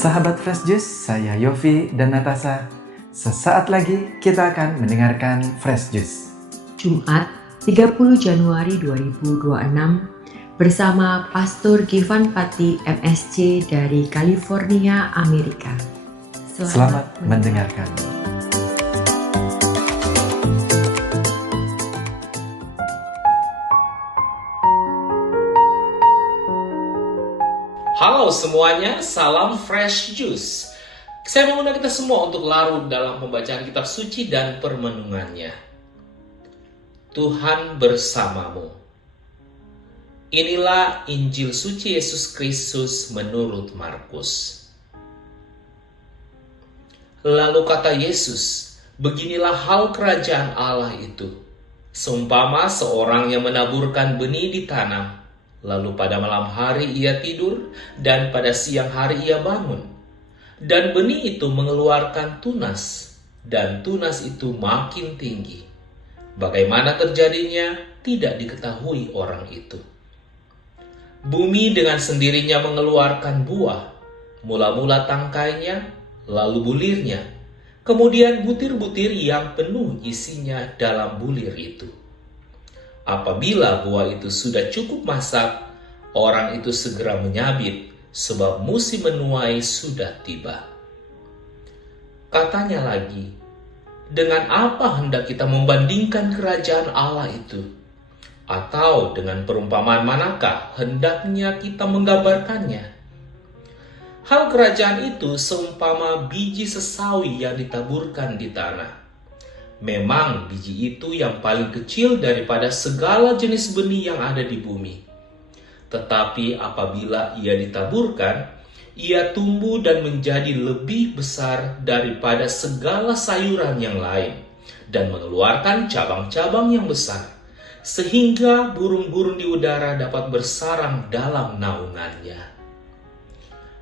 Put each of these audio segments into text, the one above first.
Sahabat Fresh Juice, saya Yofi dan Natasha. Sesaat lagi kita akan mendengarkan Fresh Juice. Jumat 30 Januari 2026 bersama Pastor Givan Pati MSC dari California, Amerika. Selamat mendengarkan. Halo semuanya, salam Fresh Juice. Saya mengundang kita semua untuk larut dalam pembacaan kitab suci dan permenungannya. Tuhan bersamamu. Inilah Injil suci Yesus Kristus menurut Markus. Lalu kata Yesus, beginilah hal kerajaan Allah itu. Seumpama seorang yang menaburkan benih di tanah, lalu pada malam hari ia tidur, dan pada siang hari ia bangun. Dan benih itu mengeluarkan tunas, dan tunas itu makin tinggi. Bagaimana terjadinya, tidak diketahui orang itu. Bumi dengan sendirinya mengeluarkan buah, mula-mula tangkainya, lalu bulirnya, kemudian butir-butir yang penuh isinya dalam bulir itu. Apabila buah itu sudah cukup masak, orang itu segera menyabit, sebab musim menuai sudah tiba. Katanya lagi, dengan apa hendak kita membandingkan kerajaan Allah itu? Atau dengan perumpamaan manakah hendaknya kita menggambarkannya? Hal kerajaan itu seumpama biji sesawi yang ditaburkan di tanah. Memang biji itu yang paling kecil daripada segala jenis benih yang ada di bumi. Tetapi apabila ia ditaburkan, ia tumbuh dan menjadi lebih besar daripada segala sayuran yang lain, dan mengeluarkan cabang-cabang yang besar, sehingga burung-burung di udara dapat bersarang dalam naungannya.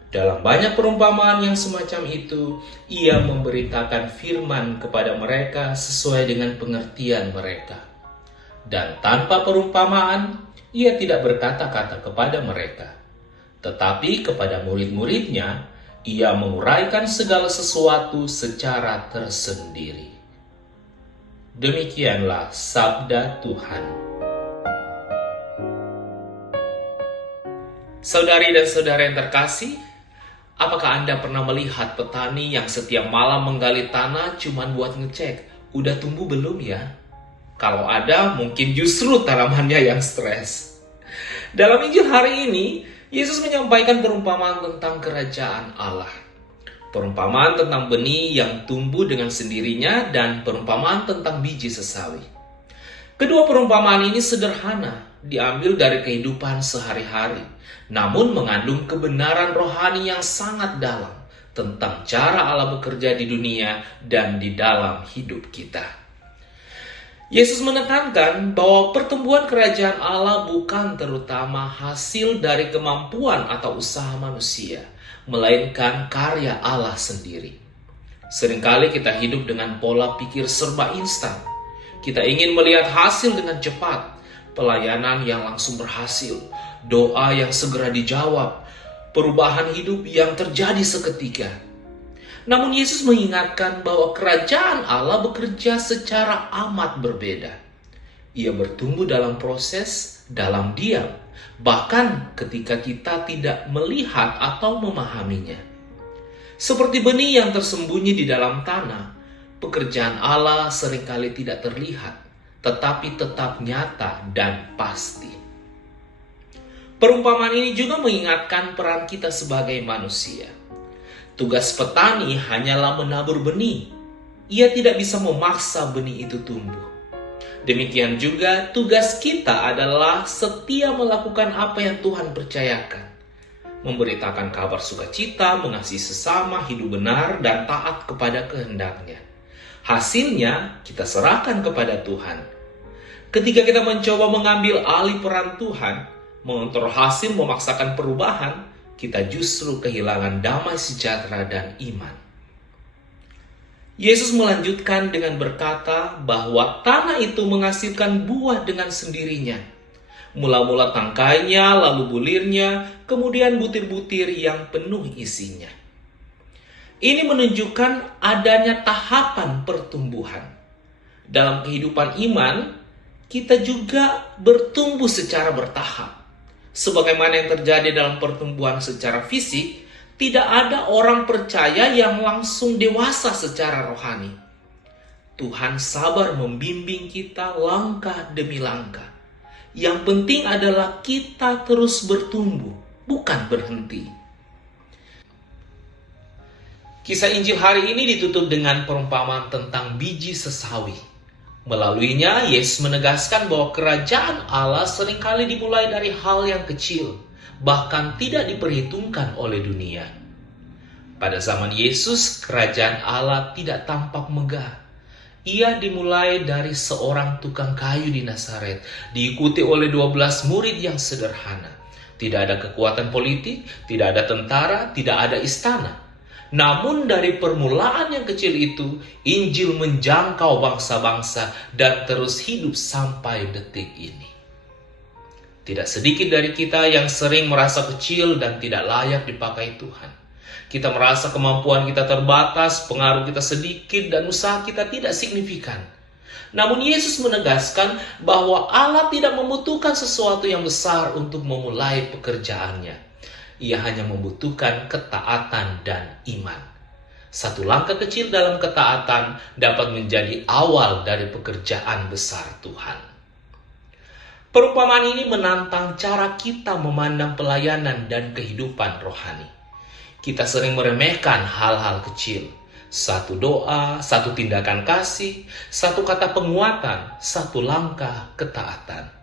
Dalam banyak perumpamaan yang semacam itu, ia memberitakan firman kepada mereka sesuai dengan pengertian mereka. Dan tanpa perumpamaan, ia tidak berkata-kata kepada mereka. Tetapi kepada murid-muridnya, ia menguraikan segala sesuatu secara tersendiri. Demikianlah sabda Tuhan. Saudari dan saudara yang terkasih, apakah Anda pernah melihat petani yang setiap malam menggali tanah cuma buat ngecek, udah tumbuh belum ya? Kalau ada, mungkin justru tanamannya yang stres. Dalam Injil hari ini, Yesus menyampaikan perumpamaan tentang kerajaan Allah. Perumpamaan tentang benih yang tumbuh dengan sendirinya dan perumpamaan tentang biji sesawi. Kedua perumpamaan ini sederhana, diambil dari kehidupan sehari-hari, namun mengandung kebenaran rohani yang sangat dalam tentang cara Allah bekerja di dunia dan di dalam hidup kita. Yesus menekankan bahwa pertumbuhan kerajaan Allah bukan terutama hasil dari kemampuan atau usaha manusia, melainkan karya Allah sendiri. Seringkali kita hidup dengan pola pikir serba instan. Kita ingin melihat hasil dengan cepat, pelayanan yang langsung berhasil, doa yang segera dijawab, perubahan hidup yang terjadi seketika. Namun Yesus mengingatkan bahwa kerajaan Allah bekerja secara amat berbeda. Ia bertumbuh dalam proses, dalam diam, bahkan ketika kita tidak melihat atau memahaminya. Seperti benih yang tersembunyi di dalam tanah, pekerjaan Allah seringkali tidak terlihat, tetapi tetap nyata dan pasti. Perumpamaan ini juga mengingatkan peran kita sebagai manusia. Tugas petani hanyalah menabur benih. Ia tidak bisa memaksa benih itu tumbuh. Demikian juga tugas kita adalah setia melakukan apa yang Tuhan percayakan. Memberitakan kabar sukacita, mengasihi sesama, hidup benar, dan taat kepada kehendaknya. Hasilnya kita serahkan kepada Tuhan. Ketika kita mencoba mengambil alih peran Tuhan, mengontrol hasil, memaksakan perubahan, kita justru kehilangan damai sejahtera dan iman. Yesus melanjutkan dengan berkata bahwa tanah itu menghasilkan buah dengan sendirinya. Mula-mula tangkainya, lalu bulirnya, kemudian butir-butir yang penuh isinya. Ini menunjukkan adanya tahapan pertumbuhan. Dalam kehidupan iman, kita juga bertumbuh secara bertahap. Sebagaimana yang terjadi dalam pertumbuhan secara fisik, tidak ada orang percaya yang langsung dewasa secara rohani. Tuhan sabar membimbing kita langkah demi langkah. Yang penting adalah kita terus bertumbuh, bukan berhenti. Kisah Injil hari ini ditutup dengan perumpamaan tentang biji sesawi. Melaluinya, Yesus menegaskan bahwa kerajaan Allah seringkali dimulai dari hal yang kecil, bahkan tidak diperhitungkan oleh dunia. Pada zaman Yesus, kerajaan Allah tidak tampak megah. Ia dimulai dari seorang tukang kayu di Nazaret, diikuti oleh 12 murid yang sederhana. Tidak ada kekuatan politik, tidak ada tentara, tidak ada istana. Namun dari permulaan yang kecil itu, Injil menjangkau bangsa-bangsa dan terus hidup sampai detik ini. Tidak sedikit dari kita yang sering merasa kecil dan tidak layak dipakai Tuhan. Kita merasa kemampuan kita terbatas, pengaruh kita sedikit, dan usaha kita tidak signifikan. Namun Yesus menegaskan bahwa Allah tidak membutuhkan sesuatu yang besar untuk memulai pekerjaannya. Ia hanya membutuhkan ketaatan dan iman. Satu langkah kecil dalam ketaatan dapat menjadi awal dari pekerjaan besar Tuhan. Perumpamaan ini menantang cara kita memandang pelayanan dan kehidupan rohani. Kita sering meremehkan hal-hal kecil. Satu doa, satu tindakan kasih, satu kata penguatan, satu langkah ketaatan.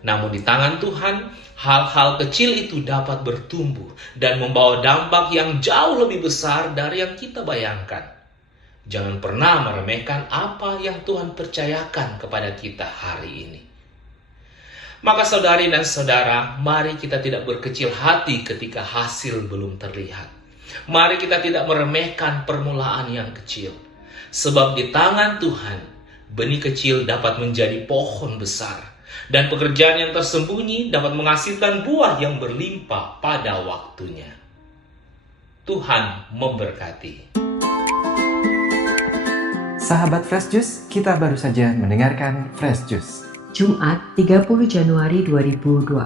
Namun di tangan Tuhan, hal-hal kecil itu dapat bertumbuh dan membawa dampak yang jauh lebih besar dari yang kita bayangkan. Jangan pernah meremehkan apa yang Tuhan percayakan kepada kita hari ini. Maka saudari dan saudara, mari kita tidak berkecil hati ketika hasil belum terlihat. Mari kita tidak meremehkan permulaan yang kecil. Sebab di tangan Tuhan, benih kecil dapat menjadi pohon besar. Dan pekerjaan yang tersembunyi dapat menghasilkan buah yang berlimpah pada waktunya. Tuhan memberkati. Sahabat Fresh Juice, kita baru saja mendengarkan Fresh Juice. Jumat 30 Januari 2026.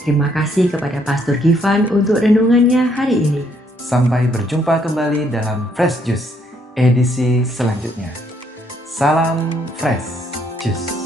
Terima kasih kepada Pastor Givan untuk renungannya hari ini. Sampai berjumpa kembali dalam Fresh Juice edisi selanjutnya. Salam Fresh Juice.